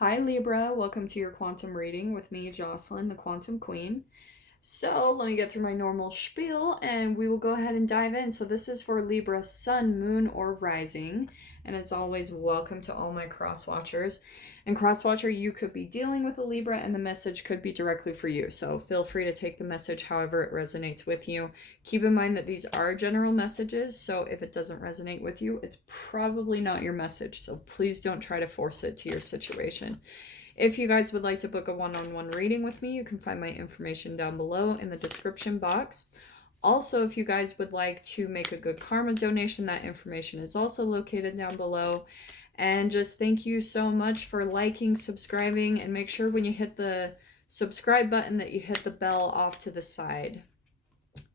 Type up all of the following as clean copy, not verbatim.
Hi Libra, welcome to your quantum reading with me, Jocelyn, the Quantum Queen. So let me get through my normal spiel and we will go ahead and dive in. So this is for Libra Sun, Moon, or Rising. And it's always welcome to all my cross watchers. And cross watcher, you could be dealing with a Libra and the message could be directly for you. So feel free to take the message however it resonates with you. Keep in mind that these are general messages. So if it doesn't resonate with you, it's probably not your message. So please don't try to force it to your situation. If you guys would like to book a one-on-one reading with me, you can find my information down below in the description box. Also, if you guys would like to make a good karma donation, that information is also located down below. And just thank you so much for liking, subscribing, and make sure when you hit the subscribe button that you hit the bell off to the side,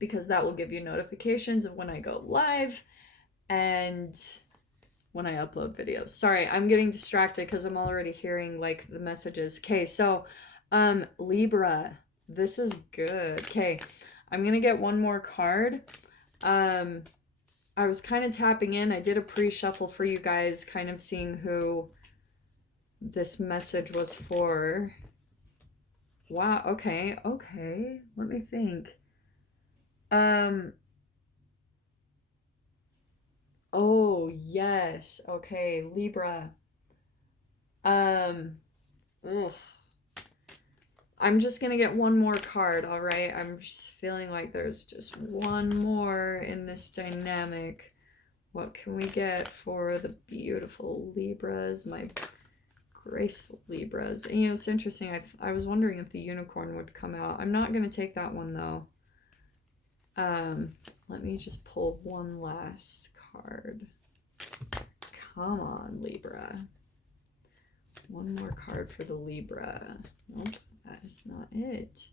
because that will give you notifications of when I go live and when I upload videos. Sorry, I'm getting distracted because I'm already hearing like the messages. Okay, so Libra, this is good. Okay, I'm gonna get one more card. I was kind of tapping in. I did a pre-shuffle for you guys, kind of seeing who this message was for. Wow, okay. Let me think. Oh, yes. Okay, Libra. Ugh. I'm just gonna get one more card, all right? I'm just feeling like there's just one more in this dynamic. What can we get for the beautiful Libras, my graceful Libras? And, you know, it's interesting. I was wondering if the unicorn would come out. I'm not gonna take that one, though. Let me just pull one last card. Come on, Libra. One more card for the Libra. Nope, that is not it.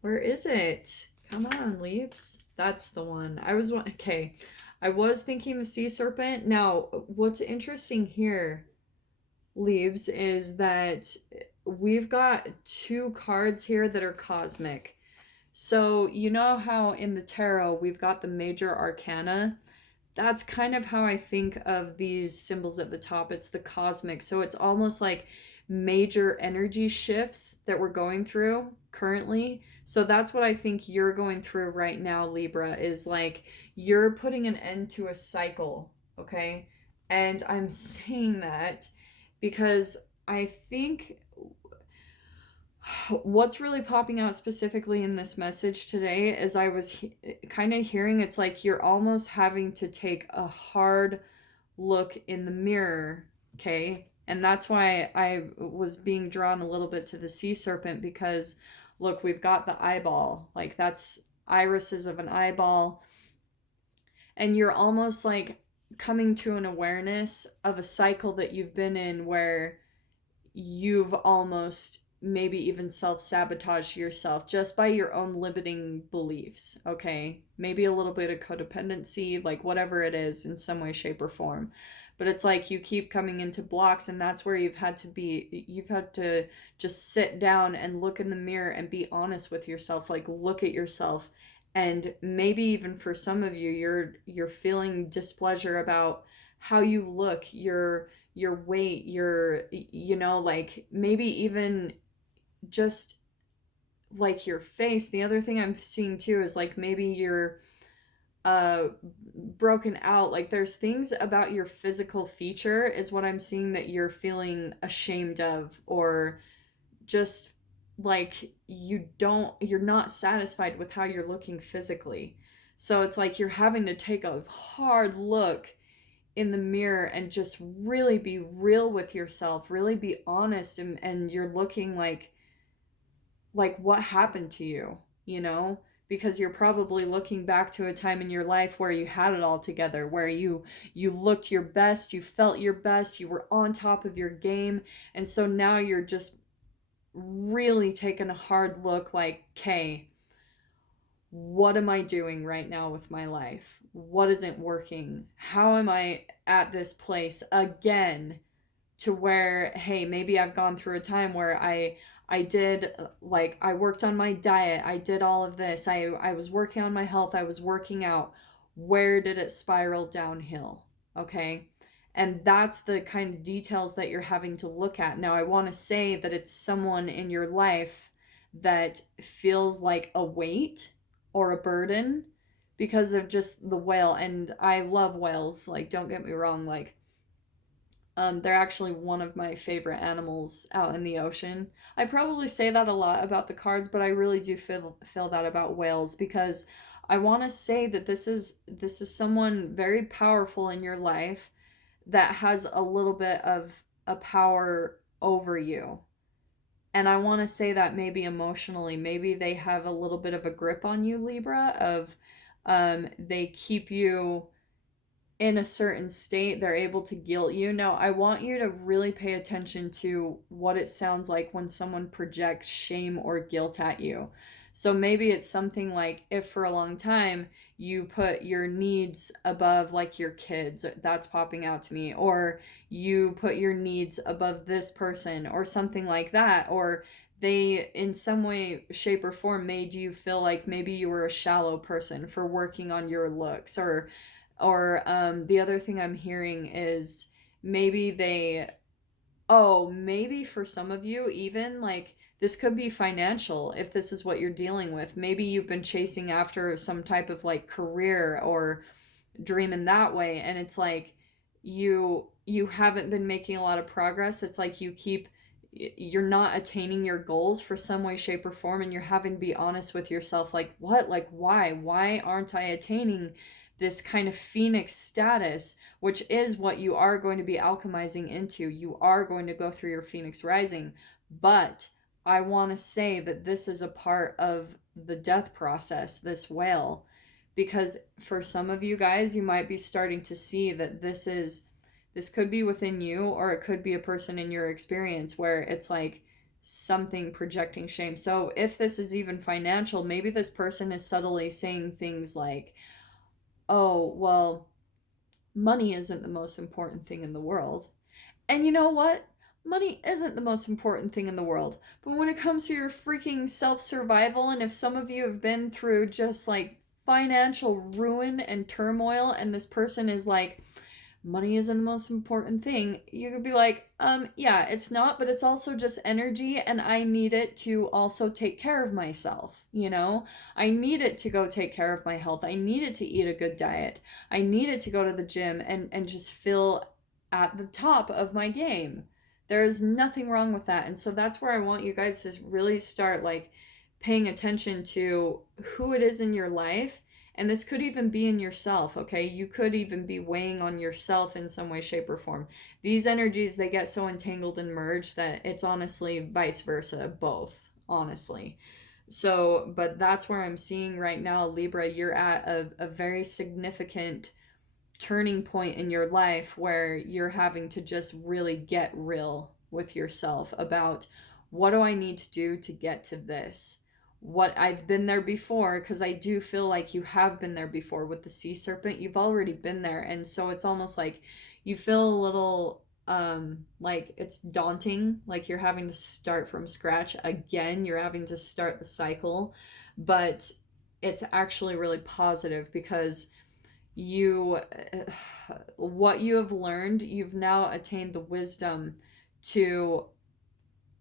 Where is it? Come on, Leaps. That's the one. I was thinking the sea serpent. Now, what's interesting here, Leaves, is that we've got two cards here that are cosmic. So you know how in the tarot we've got the major arcana? That's kind of how I think of these symbols at the top. It's the cosmic. So it's almost like major energy shifts that we're going through currently. So that's what I think you're going through right now, Libra, is like you're putting an end to a cycle, okay? And I'm saying that because I think what's really popping out specifically in this message today is I was kind of hearing it's like you're almost having to take a hard look in the mirror, okay? And that's why I was being drawn a little bit to the sea serpent, because look, we've got the eyeball, like that's irises of an eyeball, and you're almost like coming to an awareness of a cycle that you've been in where you've almost maybe even self-sabotage yourself just by your own limiting beliefs, okay? Maybe a little bit of codependency, like whatever it is in some way, shape, or form. But it's like you keep coming into blocks, and that's where you've had to just sit down and look in the mirror and be honest with yourself, like look at yourself. And maybe even for some of you, you're feeling displeasure about how you look, your weight, like maybe even just like your face. The other thing I'm seeing too is like maybe you're broken out, like there's things about your physical feature is what I'm seeing that you're feeling ashamed of, or just like you're not satisfied with how you're looking physically. So it's like you're having to take a hard look in the mirror and just really be real with yourself, really be honest, and you're looking like what happened to you, because you're probably looking back to a time in your life where you had it all together, where you looked your best, you felt your best, you were on top of your game. And so now you're just really taking a hard look, like, okay, what am I doing right now with my life? What isn't working? How am I at this place again, to where, hey, maybe I've gone through a time where I did, like, I worked on my diet, I did all of this, I was working on my health, I was working out. Where did it spiral downhill? Okay. And that's the kind of details that you're having to look at. Now, I want to say that it's someone in your life that feels like a weight or a burden because of just the whale. And I love whales, like, don't get me wrong, like, they're actually one of my favorite animals out in the ocean. I probably say that a lot about the cards, but I really do feel that about whales, because I want to say that this is someone very powerful in your life that has a little bit of a power over you. And I want to say that maybe emotionally, maybe they have a little bit of a grip on you, Libra, of they keep you in a certain state. They're able to guilt you. Now, I want you to really pay attention to what it sounds like when someone projects shame or guilt at you. So maybe it's something like, if for a long time you put your needs above, like, your kids, that's popping out to me, or you put your needs above this person or something like that, or they in some way, shape, or form made you feel like maybe you were a shallow person for working on your looks, or the other thing I'm hearing is maybe they, oh, maybe for some of you, even like this could be financial if this is what you're dealing with. Maybe you've been chasing after some type of like career or dream in that way, and it's like you haven't been making a lot of progress. It's like you're not attaining your goals for some way, shape, or form, and you're having to be honest with yourself, like, what, like, why aren't I attaining this kind of phoenix status, which is what you are going to be alchemizing into. You are going to go through your phoenix rising. But I want to say that this is a part of the death process, this whale, because for some of you guys, you might be starting to see that this could be within you, or it could be a person in your experience where it's like something projecting shame. So if this is even financial, maybe this person is subtly saying things like, oh, well, money isn't the most important thing in the world. And you know what? Money isn't the most important thing in the world. But when it comes to your freaking self survival, and if some of you have been through just like financial ruin and turmoil, and this person is like, money isn't the most important thing, you could be like, yeah, it's not, but it's also just energy, and I need it to also take care of myself, you know? I need it to go take care of my health. I need it to eat a good diet. I need it to go to the gym and just feel at the top of my game. There is nothing wrong with that. And so that's where I want you guys to really start like paying attention to who it is in your life. And this could even be in yourself, okay? You could even be weighing on yourself in some way, shape, or form. These energies, they get so entangled and merged that it's honestly vice versa, both, honestly. So, but that's where I'm seeing right now, Libra, you're at a very significant turning point in your life where you're having to just really get real with yourself about, what do I need to do to get to this? What I've been there before, because I do feel like you have been there before with the sea serpent. You've already been there, and so it's almost like you feel a little like it's daunting, like you're having to start from scratch again. You're having to start the cycle, but it's actually really positive, because you what you have learned, you've now attained the wisdom to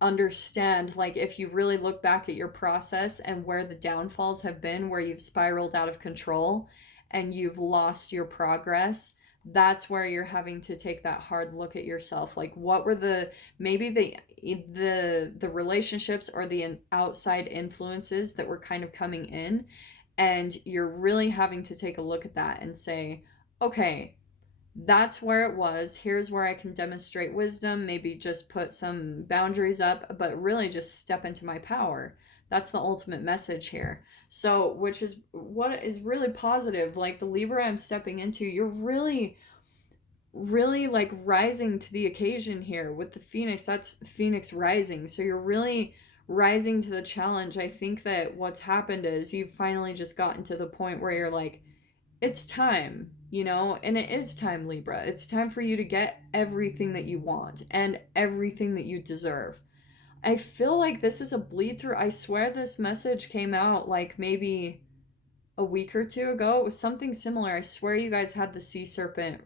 understand, like, if you really look back at your process and where the downfalls have been, where you've spiraled out of control and you've lost your progress, that's where you're having to take that hard look at yourself. Like, what were maybe the relationships or the outside influences that were kind of coming in, and you're really having to take a look at that and say, okay, that's where it was. Here's where I can demonstrate wisdom, maybe just put some boundaries up, but really just step into my power. That's the ultimate message here. So, which is what is really positive. Like the Libra I'm stepping into, you're really, really like rising to the occasion here with the Phoenix. That's Phoenix rising. So you're really rising to the challenge. I think that what's happened is you've finally just gotten to the point where you're like, it's time, you know, and it is time, Libra. It's time for you to get everything that you want and everything that you deserve. I feel like this is a bleed through. I swear this message came out like maybe a week or two ago. It was something similar. I swear you guys had the sea serpent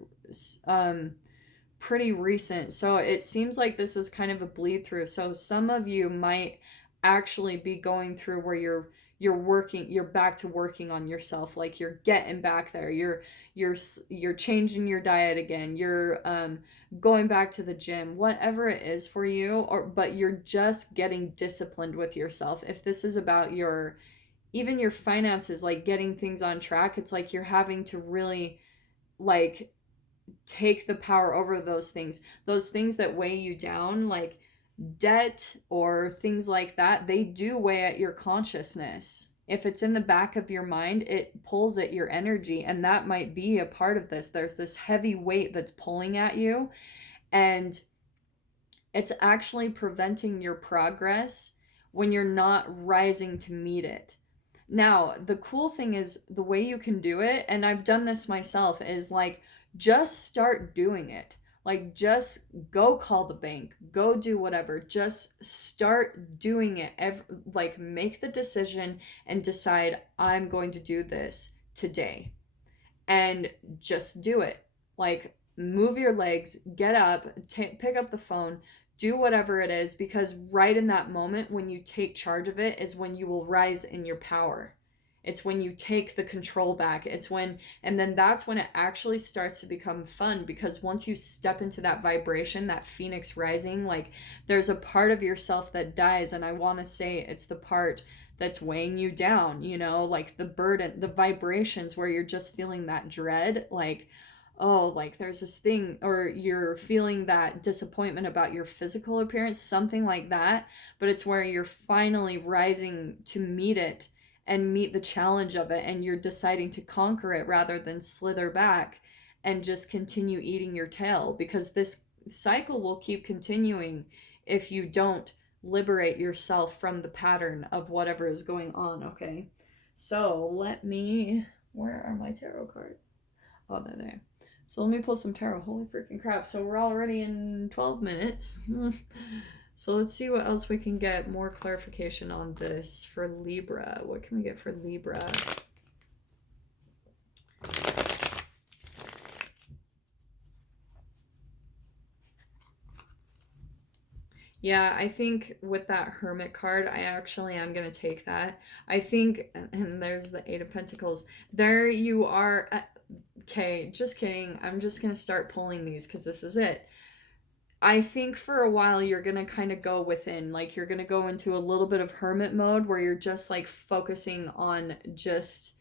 pretty recent. So it seems like this is kind of a bleed through. So some of you might actually be going through where you're back to working on yourself, like you're getting back there, you're changing your diet again, you're going back to the gym, whatever it is for you, or but you're just getting disciplined with yourself. If this is about your even your finances, like getting things on track, it's like you're having to really like take the power over those things that weigh you down, like debt or things like that. They do weigh at your consciousness. If it's in the back of your mind, it pulls at your energy, and that might be a part of this. There's this heavy weight that's pulling at you, and it's actually preventing your progress when you're not rising to meet it. Now, the cool thing is the way you can do it, and I've done this myself, is like just start doing it. Like just go call the bank, go do whatever. Just start doing it. Like make the decision and decide I'm going to do this today. And just do it. Like move your legs, get up, pick up the phone, do whatever it is, because right in that moment when you take charge of it is when you will rise in your power. It's when you take the control back. And then that's when it actually starts to become fun, because once you step into that vibration, that phoenix rising, like there's a part of yourself that dies. And I want to say it's the part that's weighing you down, like the burden, the vibrations where you're just feeling that dread, like, oh, like there's this thing, or you're feeling that disappointment about your physical appearance, something like that. But it's where you're finally rising to meet it and meet the challenge of it, and you're deciding to conquer it rather than slither back and just continue eating your tail, because this cycle will keep continuing if you don't liberate yourself from the pattern of whatever is going on. Okay, so where are my tarot cards? Oh, they're there. So let me pull some tarot. Holy freaking crap. So we're already in 12 minutes. So let's see what else we can get more clarification on this for Libra. What can we get for Libra? Yeah, I think with that Hermit card, I actually am going to take that. I think, and there's the Eight of Pentacles. There you are. Okay, just kidding. I'm just going to start pulling these because this is it. I think for a while you're going to kind of go within, like you're going to go into a little bit of hermit mode where you're just like focusing on just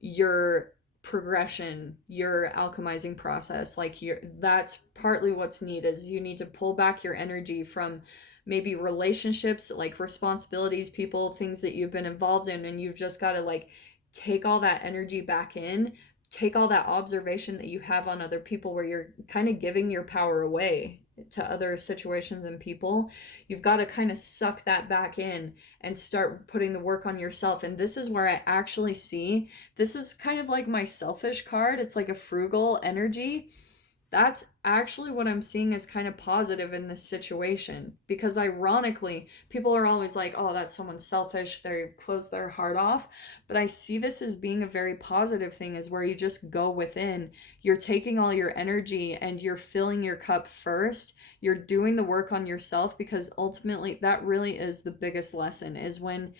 your progression, your alchemizing process. Like that's partly what's needed, is you need to pull back your energy from maybe relationships, like responsibilities, people, things that you've been involved in, and you've just got to like take all that energy back in, take all that observation that you have on other people where you're kind of giving your power away to other situations and people. You've got to kind of suck that back in and start putting the work on yourself. And this is where I actually see, this is kind of like my selfish card. It's like a frugal energy. That's actually what I'm seeing as kind of positive in this situation, because ironically, people are always like, oh, that's someone selfish, they've closed their heart off. But I see this as being a very positive thing, is where you just go within, you're taking all your energy and you're filling your cup first, you're doing the work on yourself, because ultimately that really is the biggest lesson, is when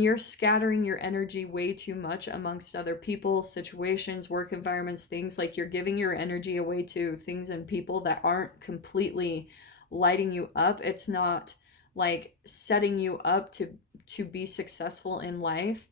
you're scattering your energy way too much amongst other people, situations, work environments, things, like you're giving your energy away to things and people that aren't completely lighting you up. It's not like setting you up to be successful in life.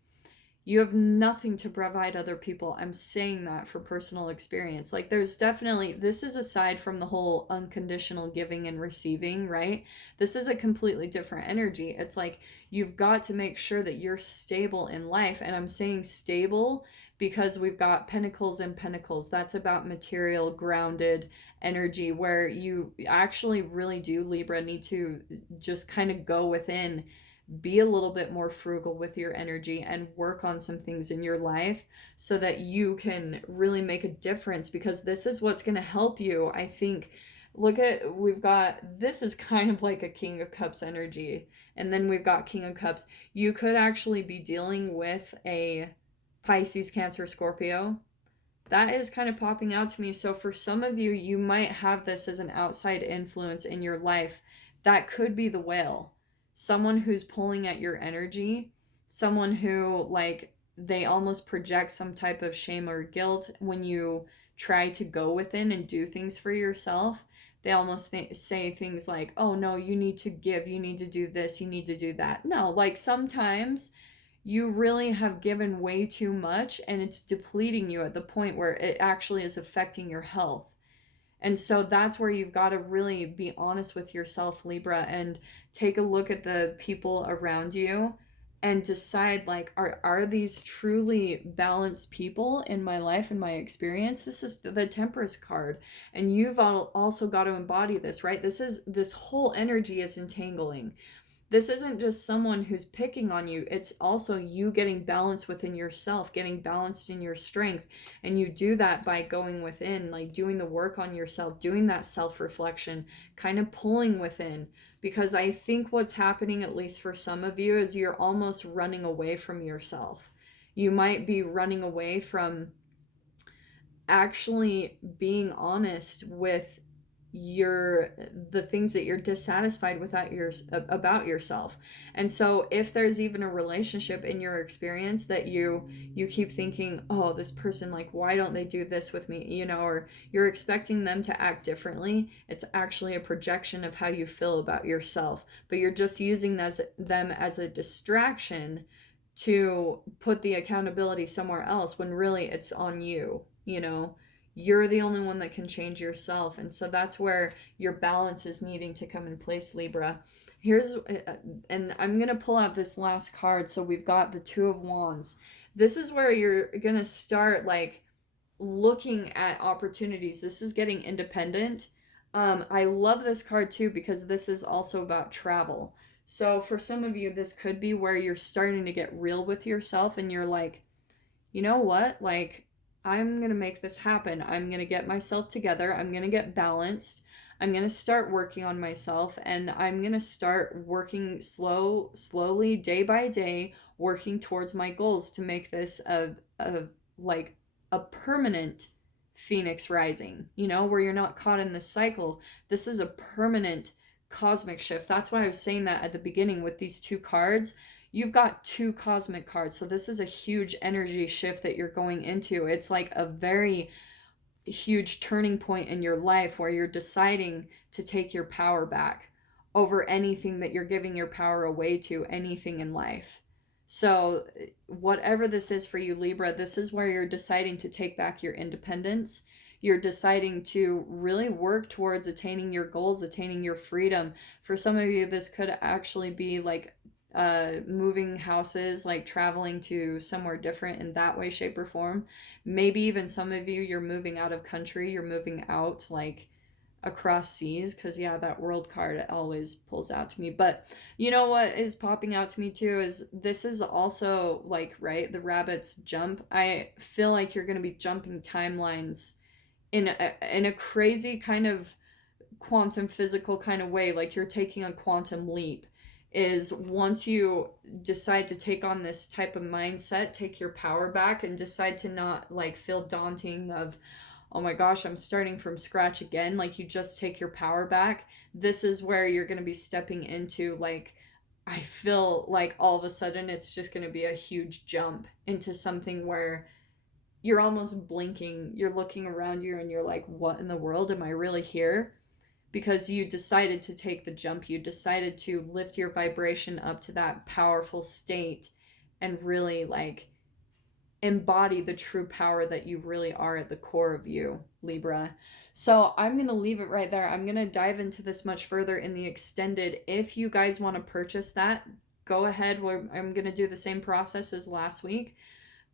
You have nothing to provide other people. I'm saying that for personal experience. Like there's definitely, this is aside from the whole unconditional giving and receiving, right? This is a completely different energy. It's like you've got to make sure that you're stable in life. And I'm saying stable because we've got pentacles and pentacles. That's about material, grounded energy, where you actually really do, Libra, need to just kind of go within, be a little bit more frugal with your energy and work on some things in your life so that you can really make a difference, because this is what's going to help you. I think, we've got, this is kind of like a King of Cups energy, and then we've got King of Cups. You could actually be dealing with a Pisces, Cancer, Scorpio, that is kind of popping out to me. So for some of you, you might have this as an outside influence in your life. That could be the whale. Someone who's pulling at your energy, someone who, like, they almost project some type of shame or guilt when you try to go within and do things for yourself. They almost say things like, oh no, you need to give, you need to do this, you need to do that. No, like sometimes you really have given way too much and it's depleting you at the point where it actually is affecting your health. And so that's where you've got to really be honest with yourself, Libra, and take a look at the people around you and decide, like, are these truly balanced people in my life and my experience? This is the Temperance card, and you've also got to embody this, right? This whole energy is entangling. This isn't just someone who's picking on you. It's also you getting balanced within yourself, getting balanced in your strength. And you do that by going within, like doing the work on yourself, doing that self-reflection, kind of pulling within. Because I think what's happening, at least for some of you, is you're almost running away from yourself. You might be running away from actually being honest with the things that you're dissatisfied with about yourself. And so if there's even a relationship in your experience that you keep thinking, oh, this person, like, why don't they do this with me, you know, or you're expecting them to act differently, it's actually a projection of how you feel about yourself, but you're just using them as a distraction to put the accountability somewhere else when really it's on you, you know. You're the only one that can change yourself. And so that's where your balance is needing to come in place, Libra. And I'm going to pull out this last card. So we've got the Two of Wands. This is where you're going to start, like, looking at opportunities. This is getting independent. I love this card too, because this is also about travel. So for some of you, this could be where you're starting to get real with yourself and you're like, you know what? Like, I'm going to make this happen. I'm going to get myself together. I'm going to get balanced. I'm going to start working on myself, and I'm going to start working slowly, day by day, working towards my goals to make this like a permanent phoenix rising, you know, where you're not caught in this cycle. This is a permanent cosmic shift. That's why I was saying that at the beginning with these two cards. You've got two cosmic cards. So this is a huge energy shift that you're going into. It's like a very huge turning point in your life where you're deciding to take your power back over anything that you're giving your power away to, anything in life. So whatever this is for you, Libra, this is where you're deciding to take back your independence. You're deciding to really work towards attaining your goals, attaining your freedom. For some of you, this could actually be like moving houses, like traveling to somewhere different in that way, shape, or form. Maybe even some of you, you're moving out of country, you're moving out, like, across seas, because yeah, that world card always pulls out to me. But you know what is popping out to me too is this is also, like, right, the rabbits jump. I feel like you're going to be jumping timelines in a crazy kind of quantum physical kind of way, like you're taking a quantum leap. Is once you decide to take on this type of mindset, take your power back and decide to not, like, feel daunting of, oh my gosh, I'm starting from scratch again. Like, you just take your power back. This is where you're going to be stepping into, like, I feel like all of a sudden it's just going to be a huge jump into something where you're almost blinking. You're looking around you and you're like, what in the world? Am I really here? Because you decided to take the jump. You decided to lift your vibration up to that powerful state and really, like, embody the true power that you really are at the core of you, Libra. So I'm going to leave it right there. I'm going to dive into this much further in the extended. If you guys want to purchase that, go ahead. I'm going to do the same process as last week.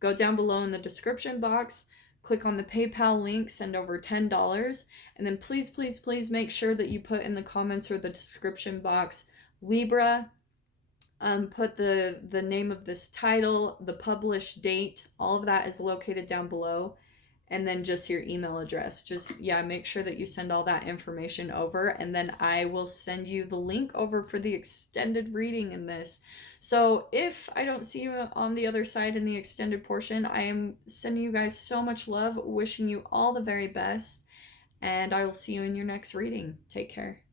Go down below in the description box. Click on the PayPal link, send over $10, and then please, please, please make sure that you put in the comments or the description box Libra. Put the name of this title, the published date, all of that is located down below. and then just your email address. Just, yeah, make sure that you send all that information over, and then I will send you the link over for the extended reading in this. So if I don't see you on the other side in the extended portion, I am sending you guys so much love, wishing you all the very best, and I will see you in your next reading. Take care.